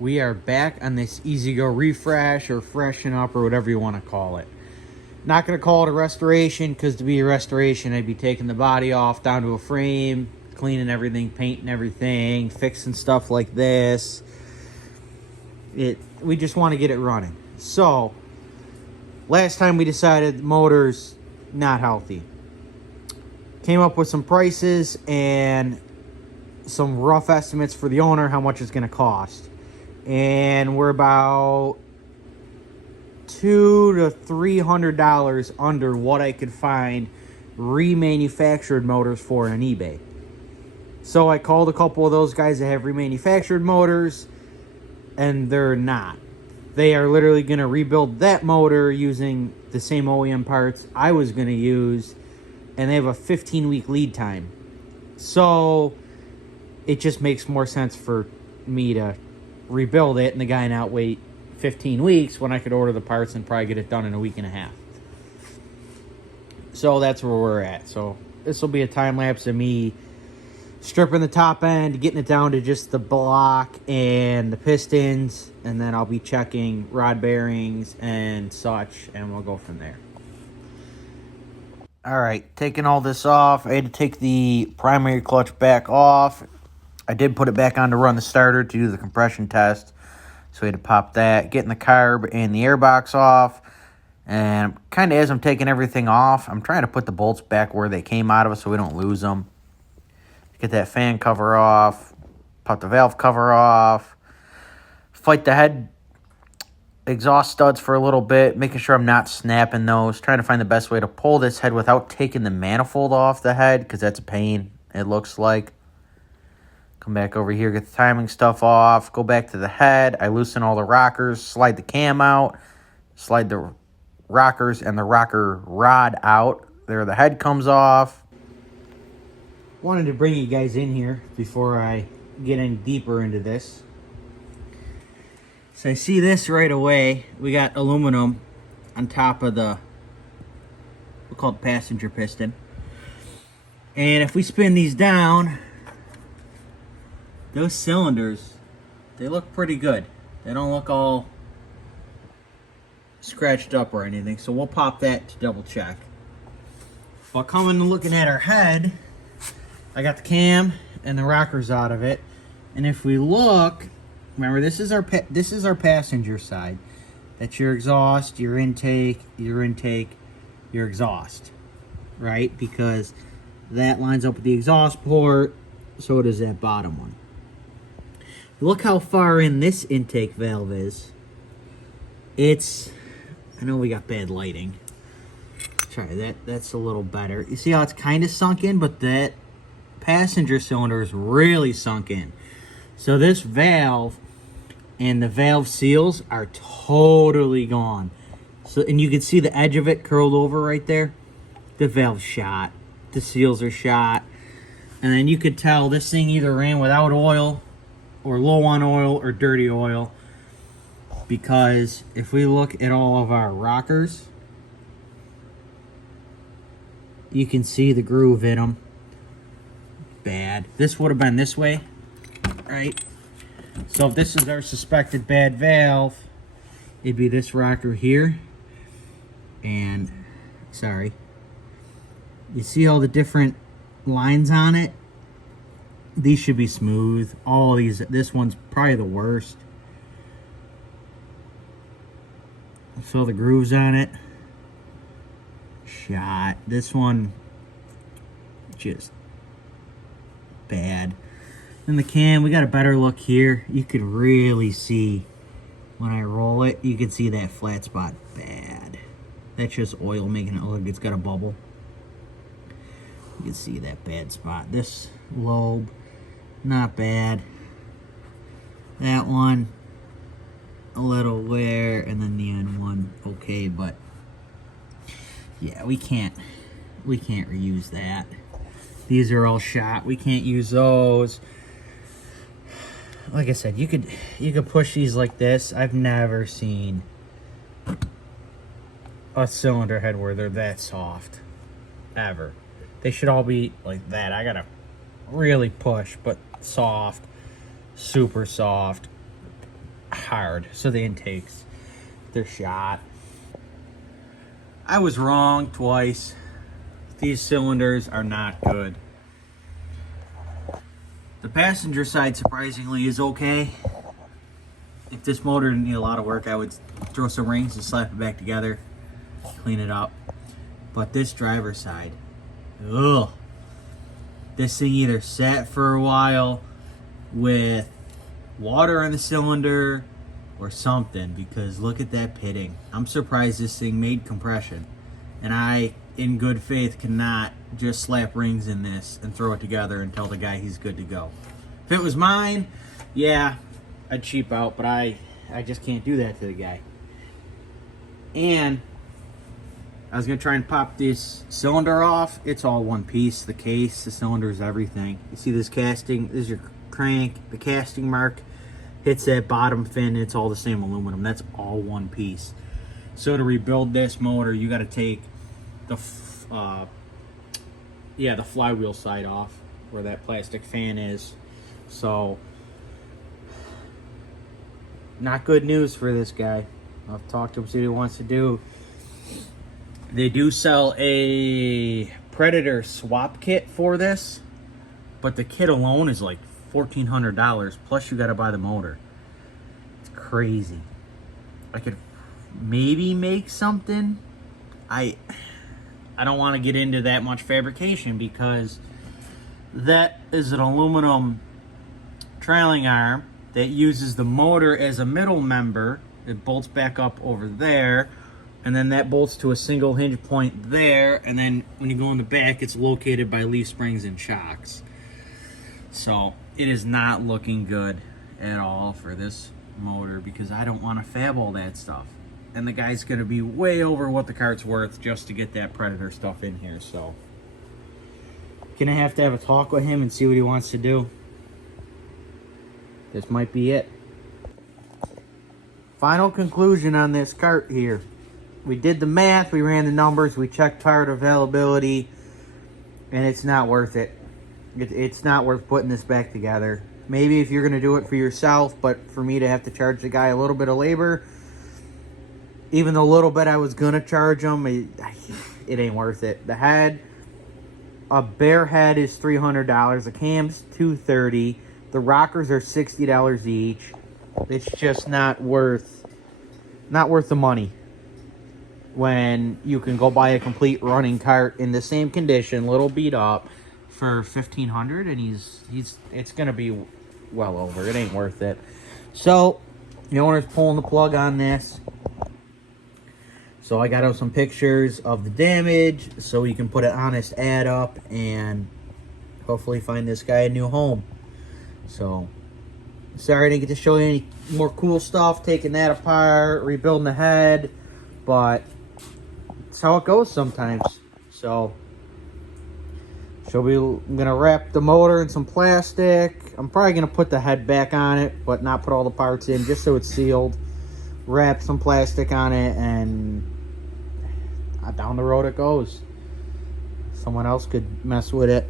We are back on this EZGO Refresh or Freshen Up or whatever you want to call it. Not going to call it a restoration because to be a restoration, I'd be taking the body off down to a frame, cleaning everything, painting everything, fixing stuff like this. We just want to get it running. So, last time we decided the motor's not healthy. Came up with some prices and some rough estimates for the owner, how much it's going to cost. And we're about $200 to $300 under what I could find remanufactured motors for on eBay. So I called a couple of those guys that have remanufactured motors, and they're not. They are literally going to rebuild that motor using the same OEM parts I was going to use, and they have a 15-week lead time. So it just makes more sense for me to rebuild it and the guy not wait 15 weeks when I could order the parts and probably get it done in a week and a half. So that's where we're at. So this will be a time lapse of me stripping the top end, getting it down to just the block and the pistons, and then I'll be checking rod bearings and such, and we'll go from there. All right, taking all this off. I had to take the primary clutch back off. I did put it back on to run the starter to do the compression test. So we had to pop that, getting the carb and the airbox off. And kind of as I'm taking everything off, I'm trying to put the bolts back where they came out of so we don't lose them. Get that fan cover off, pop the valve cover off, fight the head exhaust studs for a little bit, making sure I'm not snapping those, trying to find the best way to pull this head without taking the manifold off the head, because that's a pain, it looks like. Come back over here, get the timing stuff off, go back to the head. I loosen all the rockers, slide the cam out, slide the rockers and the rocker rod out. There the head comes off. Wanted to bring you guys in here before I get any deeper into this. So I see this right away. We got aluminum on top of the, we'll call it passenger piston. And if we spin these down, those cylinders, they look pretty good. They don't look all scratched up or anything, so we'll pop that to double check. While coming and looking at our head, I got the cam and the rockers out of it, and if we look, remember this is our passenger side. That's your exhaust, your intake, your exhaust, right? Because that lines up with the exhaust port, so does that bottom one. Look how far in this intake valve is. I know we got bad lighting. Try that. That's a little better. You see how it's kind of sunk in, but that passenger cylinder is really sunk in. So this valve and the valve seals are totally gone. So, and you can see the edge of it curled over right there. The valve's shot. The seals are shot. And then you could tell this thing either ran without oil or low on oil or dirty oil, because if we look at all of our rockers, you can see the groove in them. Bad. This would have been this way, right? So if this is our suspected bad valve, it'd be this rocker here. And, sorry, you see all the different lines on it? These should be smooth. All these, this one's probably the worst. Feel the grooves on it. Shot. This one, just bad. In the cam, we got a better look here. You could really see when I roll it, you can see that flat spot bad. That's just oil making it look like it's got a bubble. You can see that bad spot. This lobe, not bad. That one, a little wear, and then the end one, okay, but yeah, we can't reuse that. These are all shot. We can't use those. Like I said, you could push these like this. I've never seen a cylinder head where they're that soft, ever. They should all be like that. I gotta really push, but soft, super soft. hard, so the intakes, they're shot. I was wrong twice. These cylinders are not good. The passenger side, surprisingly, is okay. If this motor didn't need a lot of work, I would throw some rings and slap it back together, clean it up. But this driver's side, ugh. This thing either sat for a while with water on the cylinder or something, because look at that pitting. I'm surprised this thing made compression. And I, in good faith, cannot just slap rings in this and throw it together and tell the guy he's good to go. If it was mine, yeah, I'd cheap out, but I just can't do that to the guy. And I was gonna try and pop this cylinder off. It's all one piece. The case, the cylinders, everything. You see this casting, this is your crank. The casting mark hits that bottom fin. It's all the same aluminum. That's all one piece. So to rebuild this motor, you gotta take the flywheel side off where that plastic fan is. So not good news for this guy. I'll talk to him, see what he wants to do. They do sell a Predator swap kit for this, but the kit alone is like $1,400, plus you got to buy the motor. It's crazy. I could maybe make something. I don't want to get into that much fabrication, because that is an aluminum trailing arm that uses the motor as a middle member. It bolts back up over there, and then that bolts to a single hinge point there, and then when you go in the back, it's located by leaf springs and shocks. So it is not looking good at all for this motor, because I don't want to fab all that stuff. And the guy's going to be way over what the cart's worth just to get that Predator stuff in here. So gonna have to have a talk with him and see what he wants to do. This might be it. Final conclusion on this cart here. We did the math, we ran the numbers, we checked tire availability, and it's not worth it. It's not worth putting this back together. Maybe if you're going to do it for yourself, but for me to have to charge the guy a little bit of labor, even the little bit I was going to charge him, it ain't worth it. The head, a bare head is $300, the cam's $230, the rockers are $60 each. It's just not worth the money when you can go buy a complete running cart in the same condition, little beat up, for $1,500, and it's gonna be well over. It ain't worth it. So the owner's pulling the plug on this. So I got out some pictures of the damage so we can put an honest ad up and hopefully find this guy a new home. So sorry I didn't get to show you any more cool stuff, taking that apart, rebuilding the head, but it's how it goes sometimes. So I'm gonna wrap the motor in some plastic. I'm probably gonna put the head back on it, but not put all the parts in, just so it's sealed. Wrap some plastic on it, and down the road it goes. Someone else could mess with it.